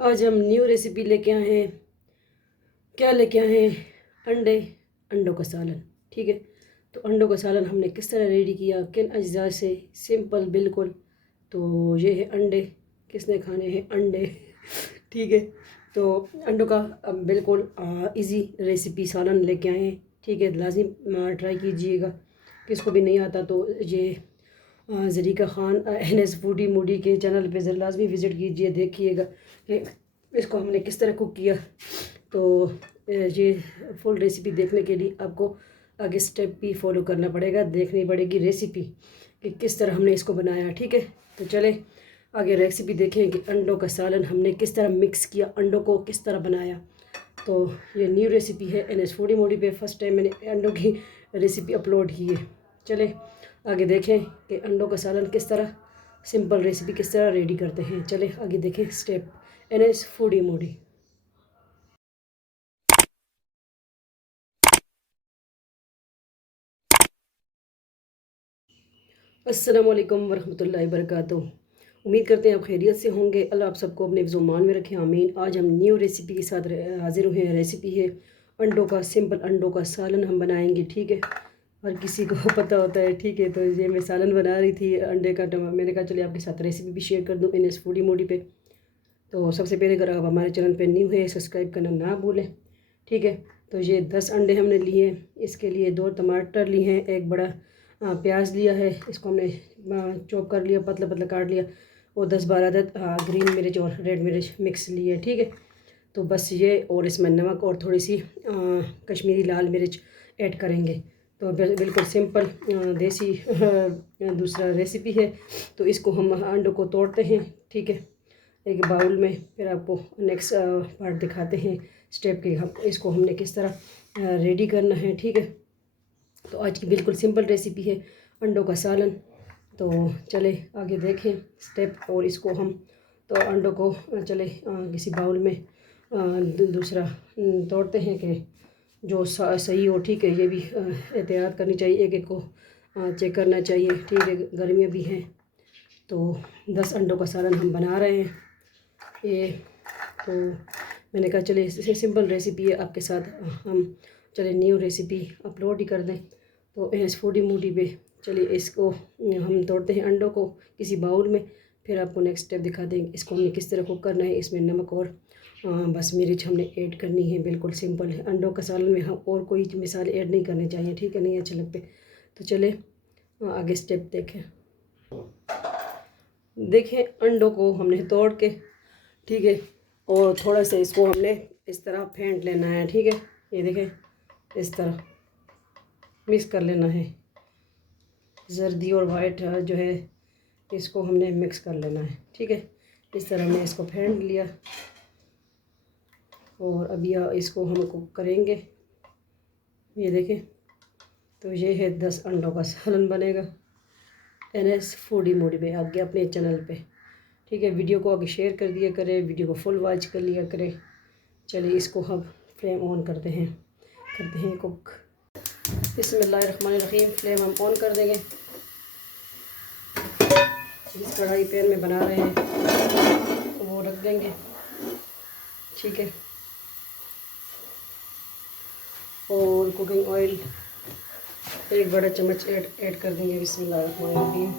आज हम new recipe लेके आए हैं। क्या लेके आए हैं? अंडों का सालन। ठीक है, तो अंडों का सालन हमने किस तरह रेडी किया, किन अज्जा से? सिंपल बिल्कुल। तो ये है अंडे। किसने खाने हैं अंडे? ठीक है, तो अंडों का बिल्कुल इजी रेसिपी सालन लेके आए हैं। ठीक है, लाजिम ट्राई कीजिएगा। किसको भी नहीं आता तो ये Zarika Khan NS foodie Moody के चैनल पे लाजमी विज़िट कीजिए, देखिएगा कि इसको हमने किस तरह कुक किया। तो ये फुल रेसिपी देखने के लिए आपको आगे स्टेप भी फॉलो करना पड़ेगा, देखनी पड़ेगी रेसिपी कि किस तरह हमने इसको बनाया। ठीक है, तो चले आगे रेसिपी देखें कि अंडों का सालन हमने किस तरह मिक्स किया, अंडों को किस तरह बनाया। तो ये न्यू रेसिपी है NS फूडी मूडी पे, फर्स्ट टाइम मैंने अंडों की रेसिपी अपलोड की है। चले आगे देखें कि अंडों का सालन किस तरह, सिंपल रेसिपी किस तरह रेडी करते हैं। चले आगे देखें स्टेप NS फूडी मूडी। अस्सलामुअलैकुम वरहमतुल्लाहि वबरकातुहू। उम्मीद करते हैं आप खैरियत से होंगे। अल्लाह आप सबको अपने ज़ुबान में रखें, आमीन। आज हम न्यू रेसिपी के साथ हाजिर हुए हैं। रेसिपी है अंडों का, सिंपल अंडों का सालन हम बनाएंगे। ठीक है, हर किसी को पता होता है। ठीक है, तो ये मैं सालन बना रही थी अंडे का। मैंने कहा चलिए आपके साथ रेसिपी भी शेयर कर दूँ NS फूडी मूडी पे। तो सबसे पहले अगर आप हमारे चैनल पे न्यू है, सब्सक्राइब करना ना भूलें। ठीक है, तो ये 10 अंडे हमने लिए हैं। इसके लिए 2 टमाटर लिए हैं, एक बड़ा प्याज लिया है, इसको हमने चॉप कर लिया, पतला पतला काट लिया। और 10-12 अदद ग्रीन मिर्च और रेड मिर्च मिक्स लिए। ठीक है, तो बस ये, और इसमें नमक और थोड़ी सी कश्मीरी लाल मिर्च ऐड करेंगे। तो बिल्कुल सिंपल देसी दूसरा रेसिपी है। तो इसको हम अंडों को तोड़ते हैं। ठीक है, एक बाउल में, फिर आपको नेक्स्ट पार्ट दिखाते हैं स्टेप के, हम इसको हमने किस तरह रेडी करना है। ठीक है, तो आज की बिल्कुल सिंपल रेसिपी है अंडों का सालन। तो चले आगे देखें स्टेप, और इसको हम तो अंडों को चले किसी बाउल में दूसरा तोड़ते हैं कि जो सही हो। ठीक है, ये भी एहतियात करनी चाहिए, एक एक को चेक करना चाहिए। ठीक है, गर्मियाँ भी हैं, तो 10 अंडों का सालन हम बना रहे हैं। ये तो मैंने कहा चले इससे सिंपल रेसिपी है, आपके साथ हम चले न्यू रेसिपी अपलोड ही कर दें। तो NS फूडी मूडी पे चलिए इसको हम तोड़ते हैं अंडों को किसी बाउल में, फिर आपको नेक्स्ट स्टेप दिखा देंगे इसको हमने किस तरह कुक करना है। इसमें नमक और बस मिर्च हमने ऐड करनी है। बिल्कुल सिंपल है अंडों का सालन में, हम और कोई मिसाले ऐड नहीं करने चाहिए। ठीक है, नहीं अच्छे लगते। तो चले आगे स्टेप देखें। देखें अंडों को हमने तोड़ के, ठीक है, और थोड़ा सा इसको हमने इस तरह फेंट लेना है। ठीक है, ये देखें इस तरह मिक्स कर लेना है। जर्दी और वाइट जो है इसको हमने मिक्स कर लेना है। ठीक है, इस तरह हमने इसको फेंट लिया, और अभी इसको हम कुक करेंगे। ये देखें, तो ये है 10 अंडों का सालन बनेगा NS फूडी मूडी पे, आगे अपने चैनल पे। ठीक है, वीडियो को आगे शेयर कर दिया करें, वीडियो को फुल वॉच कर लिया करें। चलिए इसको हम फ्लेम ऑन करते हैं कुक। बिस्मिल्लाहिर्रहमानिर्रहीम, फ्लेम हम ऑन कर देंगे। जिस कढ़ाई पैन में बना रहे हैं वो रख देंगे। ठीक है, और कुकिंग ऑयल 1 बड़ा चम्मच ऐड कर देंगे। बिस्मिल्लाहिर्रहमानिर्रहीम।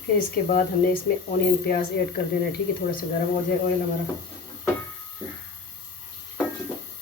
फिर इसके बाद हमने इसमें ऑनियन प्याज ऐड कर देना है। ठीक है, थोड़ा सा गर्म हो जाए ऑयल हमारा।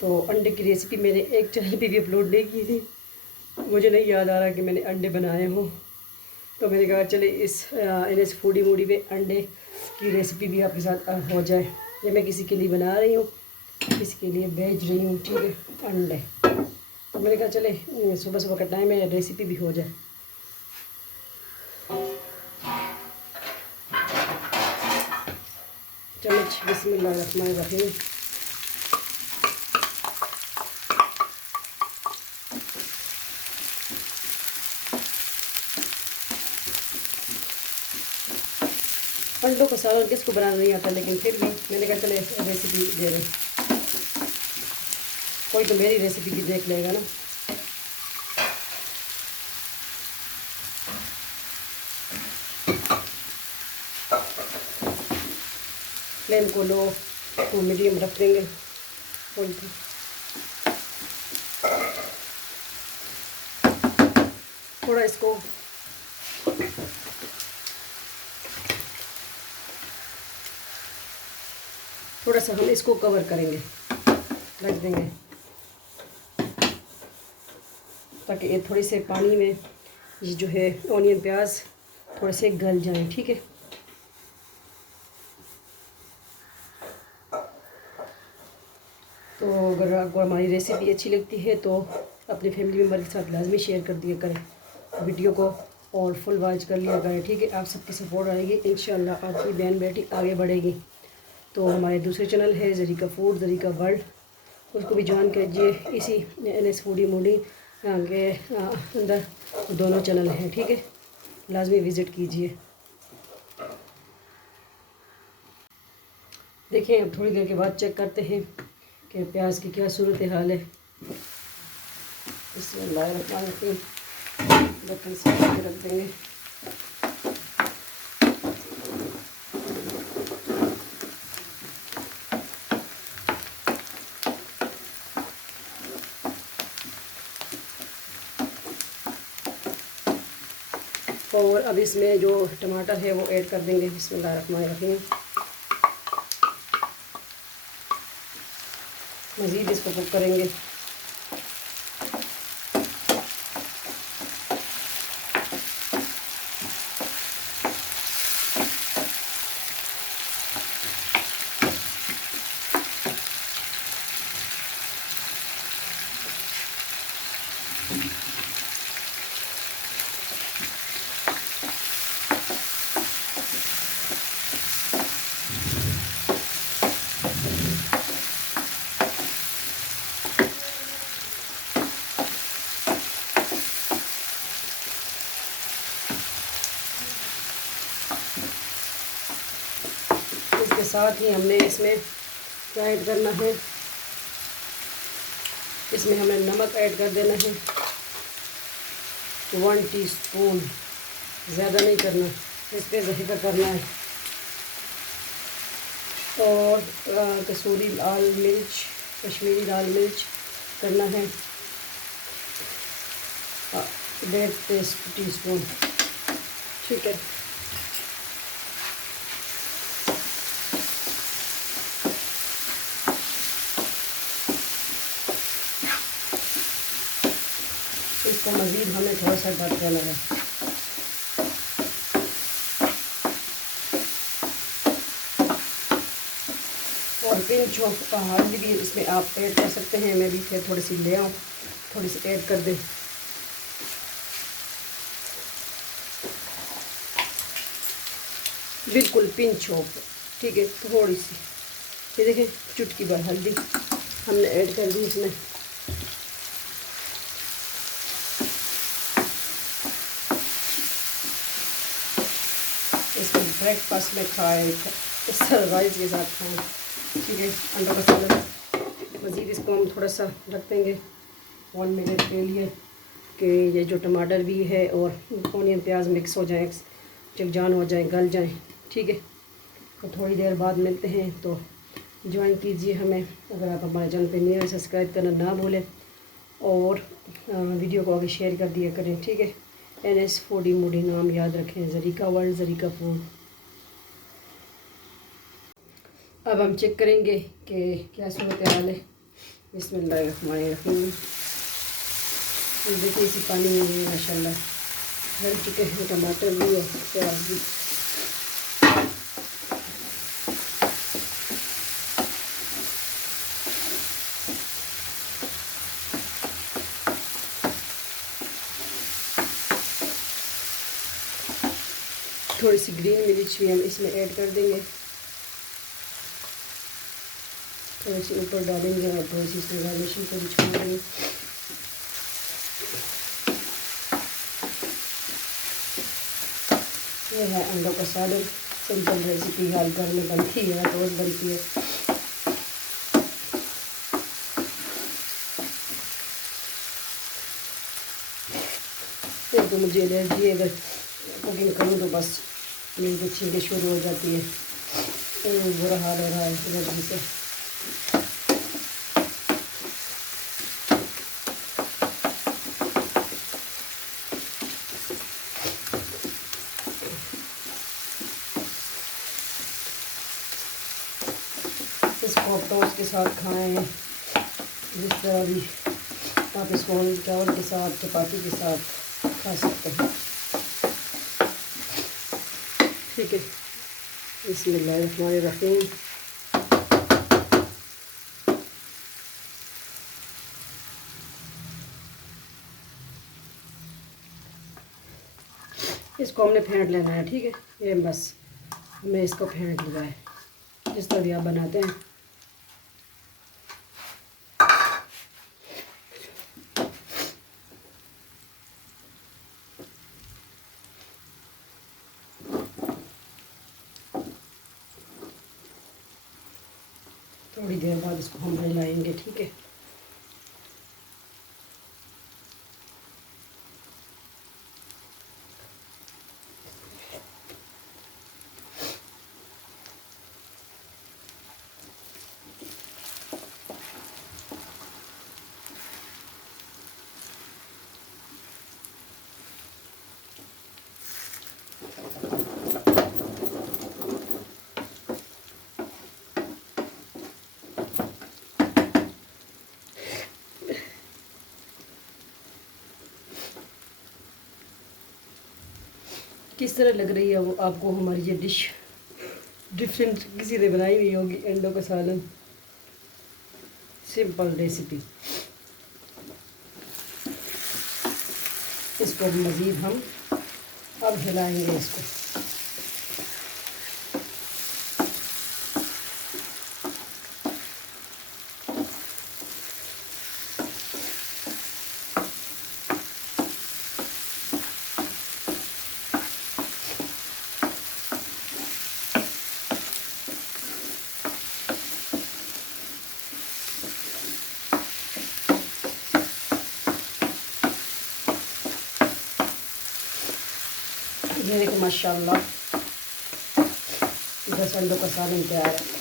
तो अंडे की रेसिपी मैंने एक चैनल पे भी अपलोड नहीं की थी, मुझे नहीं याद आ रहा कि मैंने अंडे बनाए हों। तो मैंने कहा चले इस NS फूडी मूडी पे अंडे की रेसिपी भी आपके साथ हो जाए। ये मैं किसी के लिए बना रही हूँ, किसी के लिए भेज रही हूँ। ठीक है, अंडे। तो मैंने कहा चले सुबह सुबह का टाइम है, रेसिपी भी हो जाए। चम्मच बिस्मिल्लाहिर्रहमानिर्रहीम। अंडों का सालन किसको बनाना नहीं आता, लेकिन फिर भी मैंने कहा चले रेसिपी दे दें। कोई तो मेरी रेसिपी भी देख लेगा ना। फ्लेम को लो तो मीडियम रख देंगे। थोड़ा इसको थोड़ा सा हम इसको कवर करेंगे, रख देंगे, ताकि ये थोड़ी से पानी में ये जो है ऑनियन प्याज थोड़े से गल जाएं। ठीक है, तो अगर आपको हमारी रेसिपी अच्छी लगती है तो अपने फैमिली मेम्बर के साथ लाजमी शेयर कर दिया करें वीडियो को, और फुल वॉच कर लिया करें। ठीक है, आप सबकी सपोर्ट आएगी, इंशाल्लाह आपकी बहन बेटी आगे बढ़ेगी। तो हमारे दूसरे चैनल है ज़रीका फूड, ज़रीका वर्ल्ड, उसको भी ज्वाइन कीजिए। इसी NS फूडी मूडी के अंदर दोनों चैनल हैं। ठीक है, लाजमी विज़िट कीजिए। देखिए, अब थोड़ी देर के बाद चेक करते हैं कि प्याज की क्या सूरत हाल है। इसमें बर्तन से रख देंगे। और अब इसमें जो टमाटर है वो ऐड कर देंगे। बिस्मिल्लाहिर्रहमानिर्रहीम। मज़ीद इसको कुक करेंगे। इसके साथ ही हमने इसमें क्या ऐड करना है, इसमें हमें नमक ऐड कर देना है 1 टीस्पून, ज़्यादा नहीं करना, इस पर ज़हीका करना है। और कसूरी लाल मिर्च, कश्मीरी लाल मिर्च करना है 1.5 टीस्पून। ठीक है, इसको मज़ीद हमें थोड़ा सा ढक देना है। और पिंच ऑफ हल्दी भी इसमें आप ऐड कर सकते हैं। मैं भी फिर थोड़ी सी ले आऊँ, थोड़ी सी ऐड कर दें। बिल्कुल पिंच ऑफ, ठीक है, थोड़ी सी, ये देखें चुटकी भर हल्दी हमने ऐड कर दी इसमें। इसको ब्रेकफास्ट में खाएं, इस राइस के साथ खाएं। ठीक है, अंडों का सैलेड। मज़ीद इसको हम थोड़ा सा रख देंगे 1 मिनट के लिए, कि ये जो टमाटर भी है और ऑनियन प्याज मिक्स हो जाए, जगजान हो जाए, गल जाए। ठीक है, तो थोड़ी देर बाद मिलते हैं। तो ज्वाइन कीजिए हमें। अगर आप हमारे चैनल पे नए हैं, सब्सक्राइब करना ना भूलें, और वीडियो को आगे शेयर कर दिया करें। ठीक है, NS फूडी मूडी नाम याद रखें, ज़रीका वर्ल्ड, ज़रीका फूड। अब हम चेक करेंगे कि क्या सूरत हाल है। बिस्मिल्लाहिर्रहमानिर्रहीम। देखिए इसी पानी में भी माशाल्लाह गल चुके हैं टमाटर भी और प्याज भी। थोड़ी सी ग्रीन मिर्च भी हम इसमें ऐड कर देंगे, थोड़ी सी ऊपर डालेंगे और थोड़ी सी इसमें गार्निशिंग को भी छोड़ देंगे। ये है अंडों का सैलेड, सिंपल रेसिपी, हाल घर में बनती है, रोज़ बनती है। तो मुझे एलर्जी है, अगर कुकिंग करूँ तो बस मेरी तो छींकें शुरू हो जाती है। बुरा हाल हो रहा है एलर्जी से। इसको टोस्ट के साथ खाएं, जिस तरह भी आप इसको चावल के साथ, चपाती के साथ खा सकते हैं। ठीक है, बिस्मिल्लाहिर्रहमानिर्रहीम। इसको हमने फेंट लेना है। ठीक है, ये बस हमने इसको फेंट लिया है, जिस तरह भी आप बनाते हैं। थोड़ी देर बाद इसको हम हिलाएंगे। ठीक है, किस तरह लग रही है वो आपको हमारी ये डिश? डिफरेंट किसी ने बनाई हुई होगी, अंडों का सालन, सिंपल रेसिपी। इसको मज़ीद हम अब हिलाएंगे इसको। ये देखो माशाल्लाह 10 अंडों का सालन तैयार है।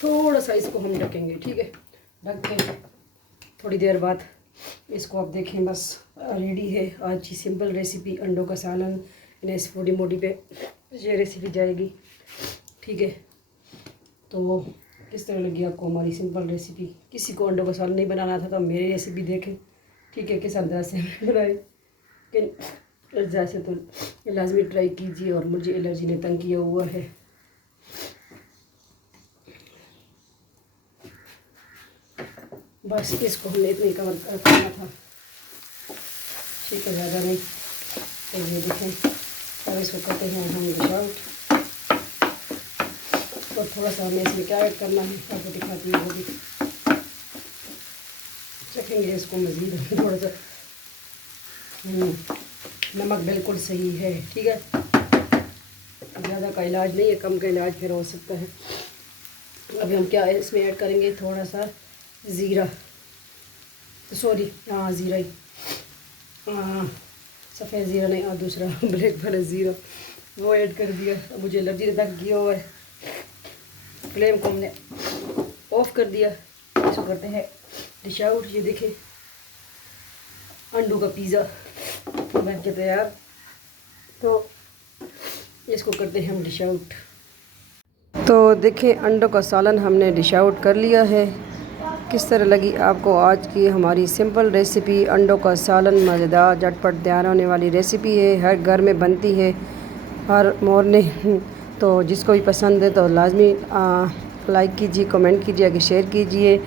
थोड़ा सा इसको हम ढकेंगे। ठीक है, ढक के थोड़ी देर बाद इसको आप देखें, बस रेडी है आज की सिंपल रेसिपी अंडों का सालन। इस फोडी मोडी पे ये रेसिपी जाएगी। ठीक है, तो किस तरह लगी आपको हमारी सिंपल रेसिपी? किसी को अंडों का सालन नहीं बनाना था तो मेरी रेसिपी देखें। ठीक है, किस अंदाज से बनाए, कि जैसे तो लाजमी ट्राई कीजिए। और मुझे एलर्जी ने तंग किया हुआ है। बस इसको हमने इतने कवर करना था। ठीक है, ज़्यादा नहीं। तो ये देखें, अब इसको करते हैं हम डिश आउट। और थोड़ा सा हमें इसमें क्या ऐड करना है आपको दिखाती है, वो भी चखेंगे इसको मज़ीद। थोड़ा सा नमक बिल्कुल सही है। ठीक है, ज़्यादा का इलाज नहीं है, कम का इलाज फिर हो सकता है। अभी हम क्या इसमें ऐड करेंगे, थोड़ा सा ज़ीरा, सॉरी हाँ ज़ीरा ही, सफ़ेद ज़ीरा नहीं, दूसरा ब्लैक वाला ज़ीरा, वो ऐड कर दिया। अब मुझे एलर्जी तक किया हुआ है। फ्लेम को हमने ऑफ कर दिया। इसको करते हैं डिश आउट। ये देखें अंडों का पिज़्ज़ा बन के तैयार। तो इसको करते हैं हम डिश आउट। तो देखें अंडों का सालन हमने डिश आउट कर लिया है। किस तरह लगी आपको आज की हमारी सिंपल रेसिपी अंडों का सालन? मज़ेदार झटपट तैयार होने वाली रेसिपी है, हर घर में बनती है हर मॉर्निंग। तो जिसको भी पसंद है तो लाजमी लाइक कीजिए, कमेंट कीजिए, आगे शेयर कीजिए।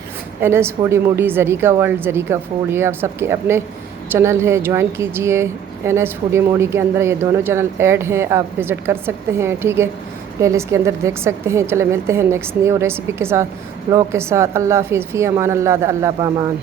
NS foodie Moody, Zarika world, Zarika food, ये आप सबके अपने चैनल है, ज्वाइन कीजिए। NS फूडी मोडी के अंदर ये दोनों चैनल ऐड हैं, आप विज़िट कर सकते हैं। ठीक है, प्लेलिस्ट के अंदर देख सकते हैं। चले मिलते हैं नेक्स्ट न्यू रेसिपी के साथ, ब्लॉग के साथ। अल्लाह हाफिज़, फ़ी अमान अल्लाह, अल्लाह पामान।